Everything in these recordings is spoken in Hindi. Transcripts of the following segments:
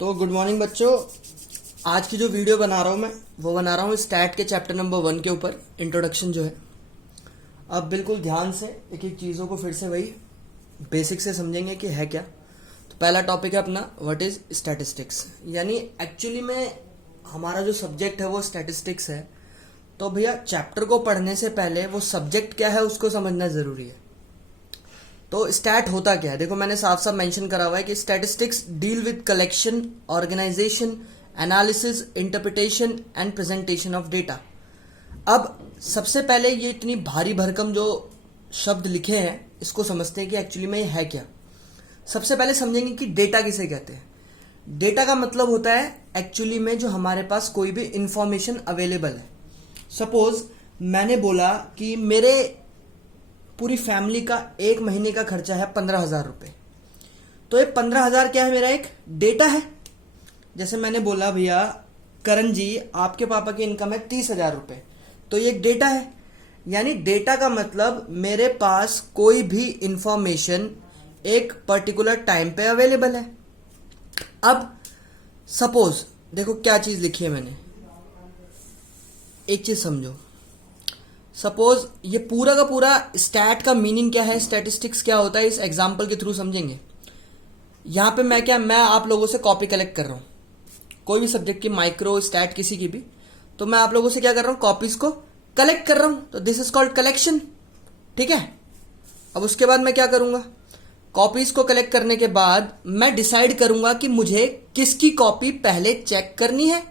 तो गुड मॉर्निंग बच्चों। आज की जो वीडियो बना रहा हूँ मैं वो बना रहा हूँ स्टैट के चैप्टर नंबर 1 के ऊपर इंट्रोडक्शन जो है। अब बिल्कुल ध्यान से एक एक चीज़ों को फिर से वही बेसिक से समझेंगे कि है क्या। तो पहला टॉपिक है अपना व्हाट इज स्टैटिस्टिक्स, यानी एक्चुअली में हमारा जो सब्जेक्ट है वो स्टैटिस्टिक्स है। तो भैया चैप्टर को पढ़ने से पहले वो सब्जेक्ट क्या है उसको समझना ज़रूरी है। तो स्टैट होता क्या है, देखो मैंने साफ साफ मेंशन करा हुआ है कि statistics deal with collection, organisation, analysis, interpretation and presentation of data. अब सबसे पहले ये इतनी भारी भरकम जो शब्द लिखे हैं इसको समझते हैं कि एक्चुअली में ये है क्या। सबसे पहले समझेंगे कि डेटा किसे कहते हैं। डेटा का मतलब होता है एक्चुअली में जो हमारे पास कोई भी इंफॉर्मेशन अवेलेबल है। सपोज मैंने बोला कि मेरे पूरी फैमिली का एक महीने का खर्चा है 15,000 रुपये, तो ये 15,000 क्या है, मेरा एक डेटा है। जैसे मैंने बोला भैया करण जी आपके पापा की इनकम है 30,000 रुपये, तो ये एक डेटा है। यानी डेटा का मतलब मेरे पास कोई भी इंफॉर्मेशन एक पर्टिकुलर टाइम पे अवेलेबल है। अब सपोज देखो क्या चीज लिखी है मैंने, एक चीज समझो। सपोज ये पूरा का पूरा स्टैट का मीनिंग क्या है, स्टैटिस्टिक्स क्या होता है, इस एग्जांपल के थ्रू समझेंगे। यहां पे मैं आप लोगों से कॉपी कलेक्ट कर रहा हूं, कोई भी सब्जेक्ट की, माइक्रो स्टैट किसी की भी, तो मैं आप लोगों से क्या कर रहा हूं, कॉपीज को कलेक्ट कर रहा हूं। तो दिस इज कॉल्ड कलेक्शन, ठीक है। अब उसके बाद मैं क्या करूंगा, कॉपीज को कलेक्ट करने के बाद मैं डिसाइड करूंगा कि मुझे किसकी कॉपी पहले चेक करनी है।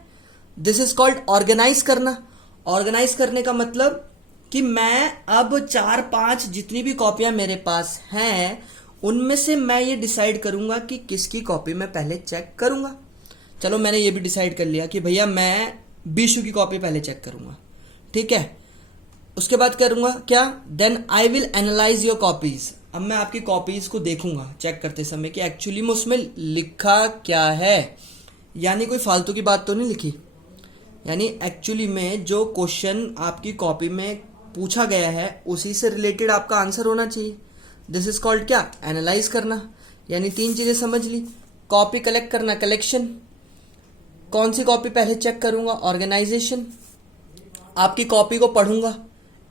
दिस इज कॉल्ड ऑर्गेनाइज करना। ऑर्गेनाइज करने का मतलब कि मैं अब 4-5 जितनी भी कॉपियां मेरे पास हैं उनमें से मैं ये डिसाइड करूंगा कि किसकी कॉपी मैं पहले चेक करूंगा। चलो मैंने ये भी डिसाइड कर लिया कि भैया मैं बीशु की कॉपी पहले चेक करूंगा, ठीक है। उसके बाद करूंगा क्या, then I will analyse your copies. अब मैं आपकी कॉपीज को देखूंगा चेक करते समय कि एक्चुअली में उसमें लिखा क्या है, यानी कोई फालतू की बात तो नहीं लिखी। यानी एक्चुअली में जो क्वेश्चन आपकी कॉपी में पूछा गया है उसी से रिलेटेड आपका आंसर होना चाहिए। दिस इज कॉल्ड क्या, एनालाइज करना। यानी 3 चीजें समझ ली, कॉपी कलेक्ट करना कलेक्शन, कौन सी कॉपी पहले चेक करूंगा ऑर्गेनाइजेशन, आपकी कॉपी को पढ़ूंगा,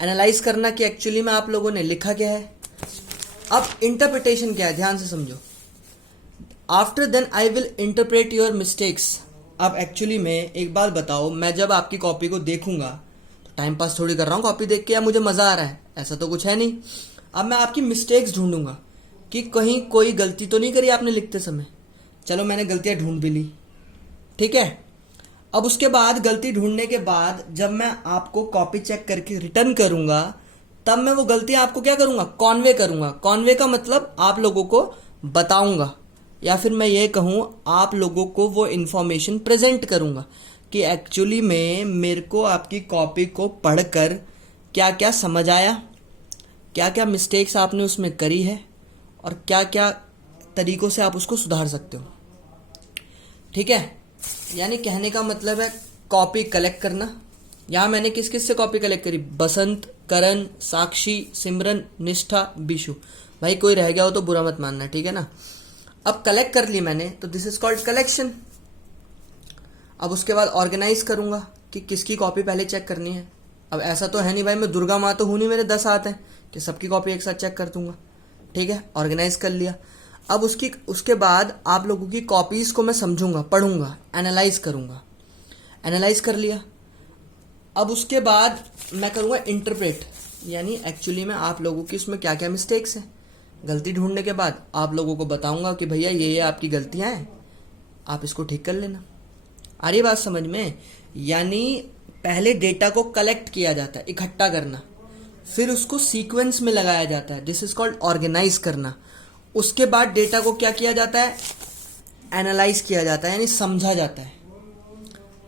एनालाइज करना कि एक्चुअली में आप लोगों ने लिखा क्या है। अब इंटरप्रिटेशन क्या है, ध्यान से समझो। After then I will interpret your mistakes. अब एक्चुअली में एक बात बताओ, मैं जब आपकी कॉपी को देखूंगा तो टाइम पास थोड़ी कर रहा हूं कॉपी देख के, या मुझे मजा आ रहा है, ऐसा तो कुछ है नहीं। अब मैं आपकी मिस्टेक्स ढूंढूंगा कि कहीं कोई गलती तो नहीं करी आपने लिखते समय। चलो मैंने गलतियां ढूंढ भी ली, ठीक है। अब उसके बाद गलती ढूंढने के बाद जब मैं आपको कॉपी चेक करके रिटर्न करूंगा तब मैं वो गलतियां आपको क्या करूंगा, कॉन्वे करूंगा। कॉन्वे का मतलब आप लोगों को बताऊंगा, या फिर मैं ये कहूं आप लोगों को वो इंफॉर्मेशन प्रेजेंट करूंगा कि एक्चुअली में मेरे को आपकी कॉपी को पढ़कर क्या क्या समझ आया, क्या क्या मिस्टेक्स आपने उसमें करी है और क्या क्या तरीकों से आप उसको सुधार सकते हो, ठीक है। यानी कहने का मतलब है कॉपी कलेक्ट करना। यहां मैंने किस किस से कॉपी कलेक्ट करी, बसंत, करण, साक्षी, सिमरन, निष्ठा, बीशु। भाई कोई रह गया हो तो बुरा मत मानना, ठीक है ना। अब कलेक्ट कर ली मैंने तो दिस इज कॉल्ड कलेक्शन। अब उसके बाद ऑर्गेनाइज करूंगा कि किसकी कॉपी पहले चेक करनी है। अब ऐसा तो है नहीं भाई, मैं दुर्गा माँ तो हूं नहीं, मेरे 10 हाथ हैं कि सबकी कॉपी एक साथ चेक कर दूंगा, ठीक है। ऑर्गेनाइज कर लिया। अब उसके बाद आप लोगों की कॉपीज को मैं समझूंगा, पढ़ूंगा, एनालाइज करूंगा। एनालाइज कर लिया। अब उसके बाद मैं करूंगा इंटरप्रेट, यानी एक्चुअली में आप लोगों की उसमें क्या क्या मिस्टेक्स हैं। गलती ढूंढने के बाद आप लोगों को बताऊंगा कि भैया ये आपकी गलतियां हैं, आप इसको ठीक कर लेना। आ रही बात समझ में। यानी पहले डेटा को कलेक्ट किया जाता है, इकट्ठा करना, फिर उसको सीक्वेंस में लगाया जाता है, दिस इज कॉल्ड ऑर्गेनाइज करना। उसके बाद डेटा को क्या किया जाता है, एनालाइज किया जाता है, यानी समझा जाता है।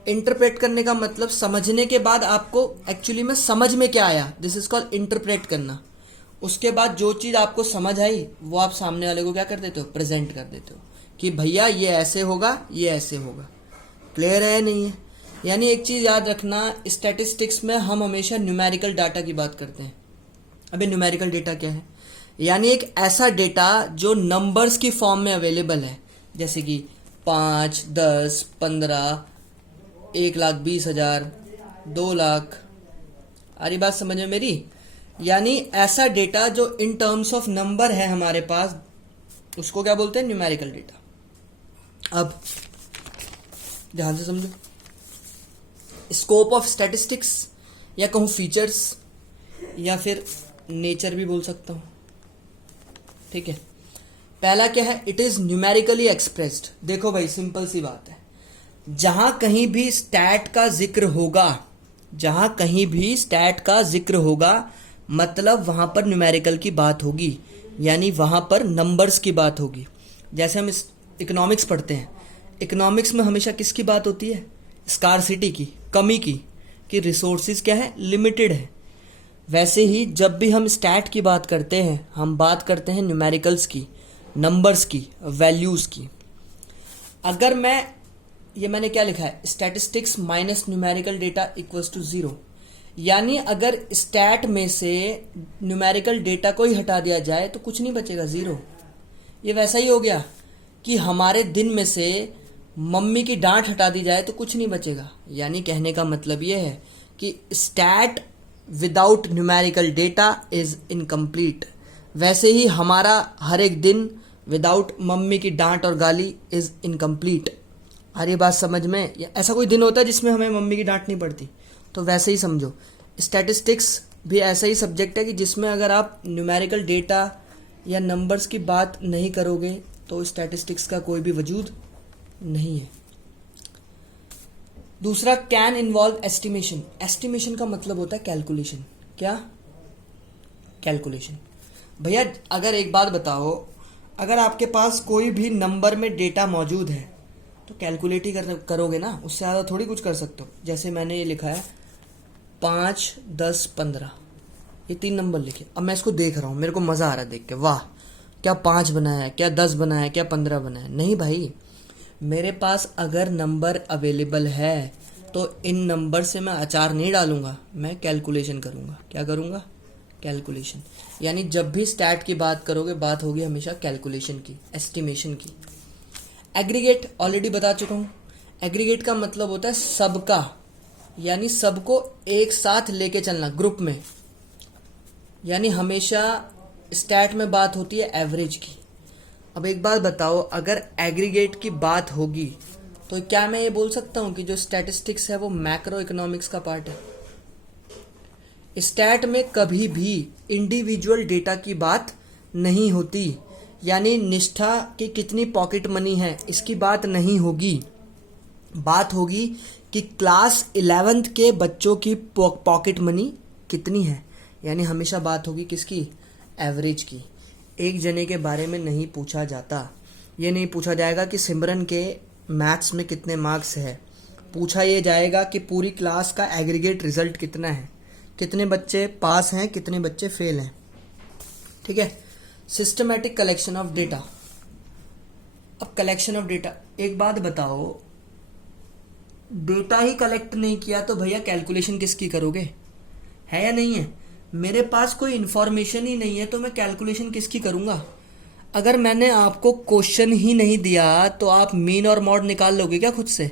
इंटरप्रेट करने का मतलब समझने के बाद आपको एक्चुअली में समझ में क्या आया, दिस इज कॉल्ड इंटरप्रेट करना। उसके बाद जो चीज आपको समझ आई वो आप सामने वाले को क्या कर देते हो, प्रेजेंट कर देते हो कि भैया ये ऐसे होगा, ये ऐसे होगा। क्लियर है नहीं है। यानी एक चीज याद रखना, स्टैटिस्टिक्स में हम हमेशा न्यूमेरिकल डाटा की बात करते हैं। अबे न्यूमेरिकल डेटा क्या है, यानी एक ऐसा डेटा जो नंबर्स की फॉर्म में अवेलेबल है, जैसे कि 5, 10, 15, 1,20,000, 2,00,000। आ रही बात समझ में मेरी? यानी ऐसा डेटा जो इन टर्म्स ऑफ नंबर है हमारे पास, उसको क्या बोलते हैं? Numerical data. अब ध्यान से समझो, स्कोप ऑफ स्टैटिस्टिक्स या कहूं फीचर्स या फिर नेचर भी बोल सकता हूं। ठीक है, पहला क्या है? It is numerically expressed. देखो भाई, सिंपल सी बात है, जहां कहीं भी स्टैट का जिक्र होगा, जहां कहीं भी स्टैट का जिक्र होगा, मतलब वहां पर न्यूमेरिकल की बात होगी, यानी वहां पर नंबर्स की बात होगी। जैसे हम इकोनॉमिक्स पढ़ते हैं, इकोनॉमिक्स में हमेशा किसकी बात होती है? स्कार्सिटी की, कमी की, कि रिसोर्सेज क्या है? लिमिटेड है। वैसे ही जब भी हम स्टैट की बात करते हैं, हम बात करते हैं न्यूमेरिकल्स की, नंबर्स की, वैल्यूज की। अगर मैंने क्या लिखा है? Statistics minus numerical data equals to 0। यानी अगर स्टैट में से न्यूमेरिकल डेटा को ही हटा दिया जाए तो कुछ नहीं बचेगा, 0। ये वैसा ही हो गया कि हमारे दिन में से मम्मी की डांट हटा दी जाए तो कुछ नहीं बचेगा। यानी कहने का मतलब ये है कि stat without numerical data is incomplete. वैसे ही हमारा हर एक दिन विदाउट मम्मी की डांट और गाली इज इनकम्प्लीट। अरे बात समझ में? ऐसा कोई दिन होता है जिसमें हमें मम्मी की डांट नहीं पड़ती? तो वैसे ही समझो, स्टैटिस्टिक्स भी ऐसा ही सब्जेक्ट है कि जिसमें अगर आप न्यूमेरिकल डेटा या नंबर्स की बात नहीं करोगे तो स्टैटिस्टिक्स का कोई भी वजूद नहीं है। दूसरा, कैन इन्वॉल्व एस्टिमेशन। एस्टिमेशन का मतलब होता है कैलकुलेशन। क्या? कैलकुलेशन। भैया अगर एक बात बताओ, अगर आपके पास कोई भी नंबर में डेटा मौजूद है तो कैलकुलेट ही करोगे ना, उससे ज़्यादा थोड़ी कुछ कर सकते हो। जैसे मैंने ये लिखा है 5, 10, 15, ये 3 नंबर लिखे। अब मैं इसको देख रहा हूँ, मेरे को मज़ा आ रहा है देख के, वाह क्या 5 बनाया है, क्या 10 बनाया है, क्या 15 बनाया है। नहीं भाई, मेरे पास अगर नंबर अवेलेबल है तो इन नंबर से मैं अचार नहीं डालूंगा, मैं कैलकुलेशन करूंगा। क्या करूंगा? कैलकुलेशन। यानी जब भी स्टैट की बात करोगे, बात होगी हमेशा कैलकुलेशन की, एस्टिमेशन की। एग्रीगेट ऑलरेडी बता चुका हूं। एग्रीगेट का मतलब होता है सबका, यानी सबको एक साथ लेके चलना, ग्रुप में। यानी हमेशा स्टैट में बात होती है एवरेज की। अब एक बात बताओ, अगर एग्रीगेट की बात होगी तो क्या मैं ये बोल सकता हूं कि जो स्टैटिस्टिक्स है वो मैक्रो इकोनॉमिक्स का पार्ट है? स्टैट में कभी भी इंडिविजुअल डेटा की बात नहीं होती, यानी निष्ठा की कितनी पॉकेट मनी है इसकी बात नहीं होगी। बात होगी कि क्लास 11th के बच्चों की पॉकेट मनी कितनी है, यानी हमेशा बात होगी किसकी? एवरेज की। एक जने के बारे में नहीं पूछा जाता। ये नहीं पूछा जाएगा कि सिमरन के मैथ्स में कितने मार्क्स है, पूछा ये जाएगा कि पूरी क्लास का एग्रीगेट रिजल्ट कितना है, कितने बच्चे पास हैं, कितने बच्चे फेल हैं। ठीक है। Systematic collection of data. अब कलेक्शन ऑफ डेटा, एक बात बताओ, डेटा ही कलेक्ट नहीं किया तो भैया कैलकुलेशन किसकी करोगे? है या नहीं है? मेरे पास कोई इंफॉर्मेशन ही नहीं है तो मैं कैलकुलेशन किसकी करूंगा? अगर मैंने आपको क्वेश्चन ही नहीं दिया तो आप मीन और मॉड निकाल लोगे क्या खुद से?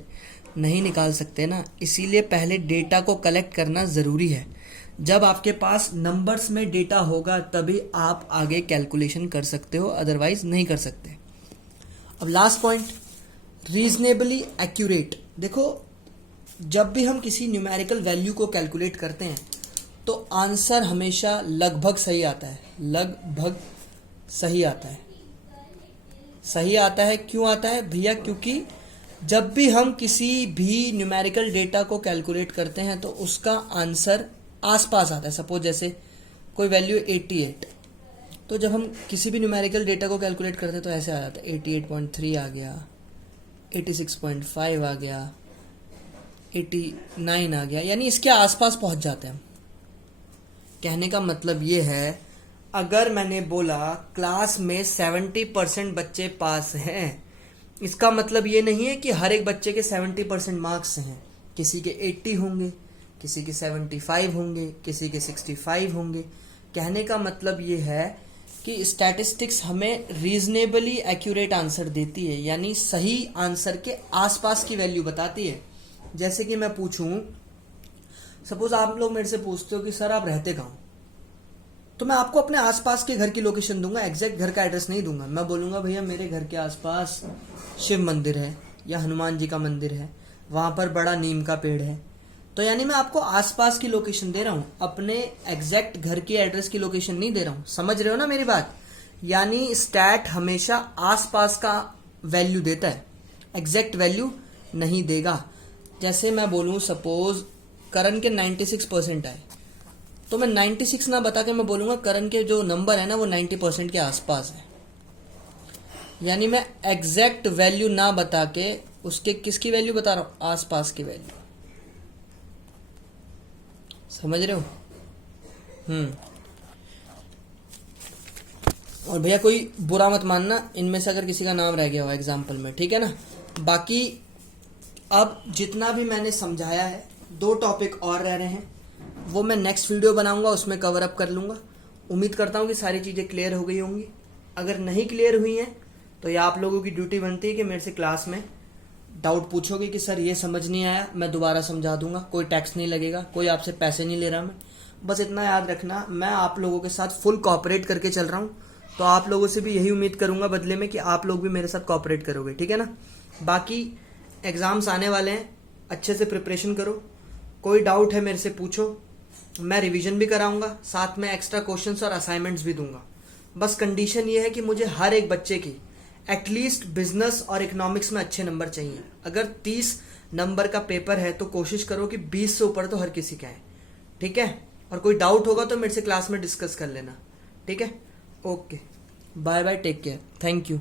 नहीं निकाल सकते ना। इसीलिए पहले डेटा को कलेक्ट करना जरूरी है। जब आपके पास नंबर्स में डेटा होगा तभी आप आगे कैलकुलेशन कर सकते हो, अदरवाइज नहीं कर सकते। अब लास्ट पॉइंट, रीजनेबली एक्यूरेट। देखो, जब भी हम किसी न्यूमेरिकल वैल्यू को कैलकुलेट करते हैं तो आंसर हमेशा लगभग सही आता है। लगभग सही आता है। सही आता है क्यों आता है भैया? क्योंकि जब भी हम किसी भी न्यूमेरिकल डेटा को कैलकुलेट करते हैं तो उसका आंसर आसपास आता है। सपोज जैसे कोई वैल्यू 88, तो जब हम किसी भी न्यूमेरिकल डेटा को कैलकुलेट करते हैं तो ऐसे आ जाता है 88.3 आ गया, 86.5 आ गया, 89 आ गया, यानी इसके आसपास पहुंच जाते हैं। कहने का मतलब ये है, अगर मैंने बोला क्लास में 70% बच्चे पास हैं, इसका मतलब ये नहीं है कि हर एक बच्चे के 70% मार्क्स हैं। किसी के 80 होंगे, किसी के 75 होंगे, किसी के 65 होंगे। कहने का मतलब ये है कि स्टैटिस्टिक्स हमें रीजनेबली एक्यूरेट आंसर देती है, यानी सही आंसर के आसपास की वैल्यू बताती है। जैसे कि मैं पूछूं, सपोज आप लोग मेरे से पूछते हो कि सर आप रहते कहाँ, तो मैं आपको अपने आसपास के घर की लोकेशन दूंगा, एग्जैक्ट घर का एड्रेस नहीं दूंगा। मैं बोलूंगा भैया मेरे घर के आसपास शिव मंदिर है या हनुमान जी का मंदिर है, वहां पर बड़ा नीम का पेड़ है। तो यानी मैं आपको आसपास की लोकेशन दे रहा हूं, अपने एग्जैक्ट घर की एड्रेस की लोकेशन नहीं दे रहा हूं। समझ रहे हो ना मेरी बात? यानी स्टैट हमेशा आसपास का वैल्यू देता है, एग्जैक्ट वैल्यू नहीं देगा। जैसे मैं बोलूं सपोज करण के 96% आए, तो मैं 96 ना बता के मैं बोलूंगा करण के जो नंबर है ना वो 90% के आसपास है। यानी मैं एग्जैक्ट वैल्यू ना बता के उसके किसकी वैल्यू बता रहा हूं, आसपास की वैल्यू। समझ रहे हो? और भैया कोई बुरा मत मानना इनमें से अगर किसी का नाम रह गया हो एग्जाम्पल में, ठीक है ना। बाकी अब जितना भी मैंने समझाया है, 2 टॉपिक और रह रहे हैं, वो मैं नेक्स्ट वीडियो बनाऊंगा, उसमें कवर अप कर लूंगा। उम्मीद करता हूं कि सारी चीजें क्लियर हो गई होंगी। अगर नहीं क्लियर हुई हैं तो ये आप लोगों की ड्यूटी बनती है कि मेरे से क्लास में डाउट पूछोगे कि सर ये समझ नहीं आया, मैं दोबारा समझा दूंगा। कोई टैक्स नहीं लगेगा, कोई आपसे पैसे नहीं ले रहा मैं। बस इतना याद रखना, मैं आप लोगों के साथ फुल कॉपरेट करके चल रहा हूँ, तो आप लोगों से भी यही उम्मीद करूंगा बदले में कि आप लोग भी मेरे साथ कॉपरेट करोगे, ठीक है ना। बाकी एग्जाम्स आने वाले हैं, अच्छे से प्रिपरेशन करो। कोई डाउट है मेरे से पूछो, मैं रिवीजन भी कराऊंगा, साथ में एक्स्ट्रा क्वेश्चंस और असाइनमेंट्स भी दूंगा। बस कंडीशन ये है कि मुझे हर एक बच्चे की एटलीस्ट बिजनेस और इकोनॉमिक्स में अच्छे नंबर चाहिए। अगर 30 नंबर का पेपर है तो कोशिश करो कि 20 से ऊपर तो हर किसी का है, ठीक है। और कोई डाउट होगा तो मेरे से क्लास में डिस्कस कर लेना, ठीक है। Okay, bye bye, take care, thank you.